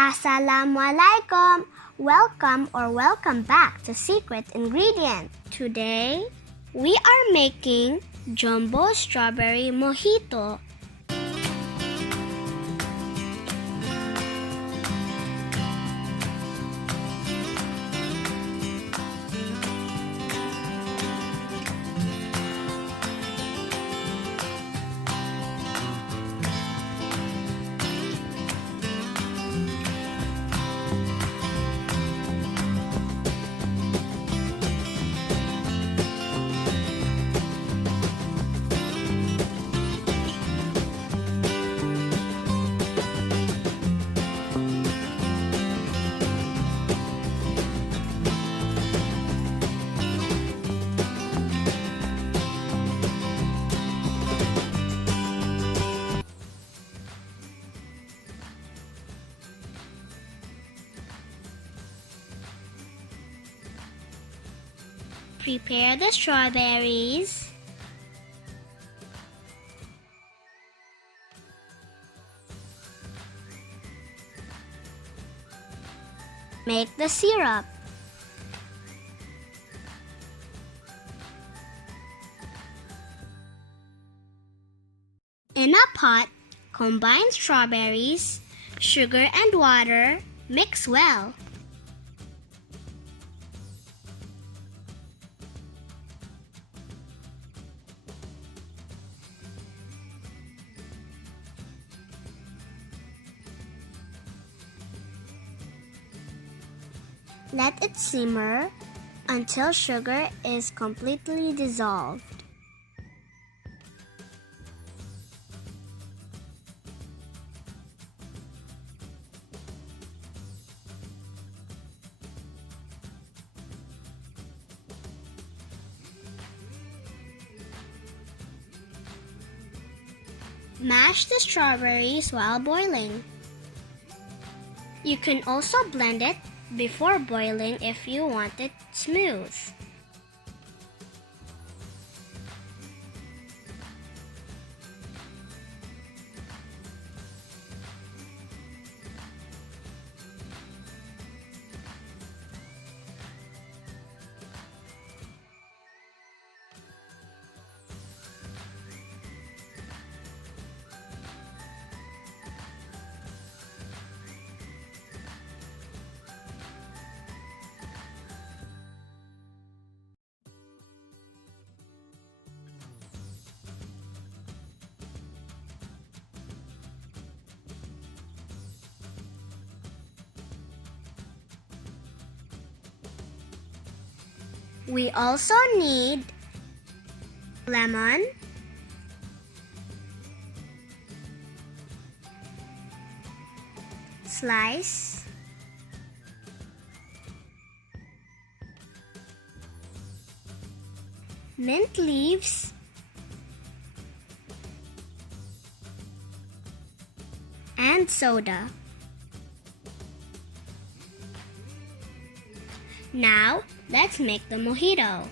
Assalamualaikum. Welcome back to Secret Ingredient. Today, we are making jumbo strawberry mojito. Prepare the strawberries. Make the syrup. In a pot, combine strawberries, sugar and water. Mix well. Let it simmer until sugar is completely dissolved. Mash the strawberries while boiling. You can also blend it before boiling if you want it smooth. We also need lemon, slice, mint leaves, and soda. Now, let's make the mojito.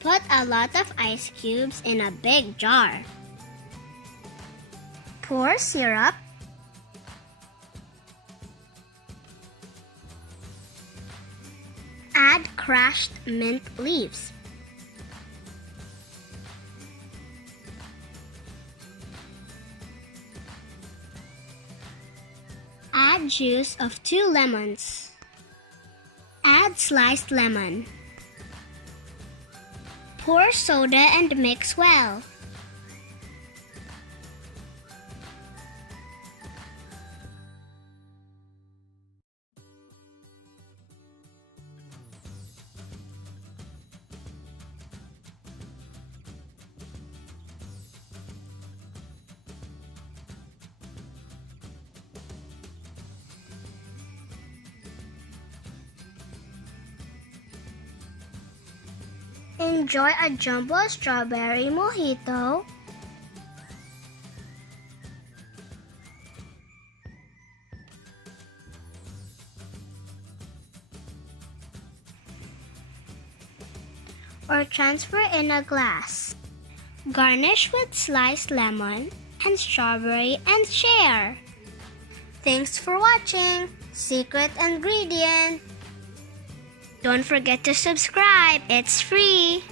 Put a lot of ice cubes in a big jar. Pour syrup. Add crushed mint leaves. Add juice of 2 lemons. Add sliced lemon. Pour soda and mix well. Enjoy a jumbo strawberry mojito. Or transfer in a glass. Garnish with sliced lemon and strawberry and share. Thanks for watching Secret Ingredient. Don't forget to subscribe, it's free.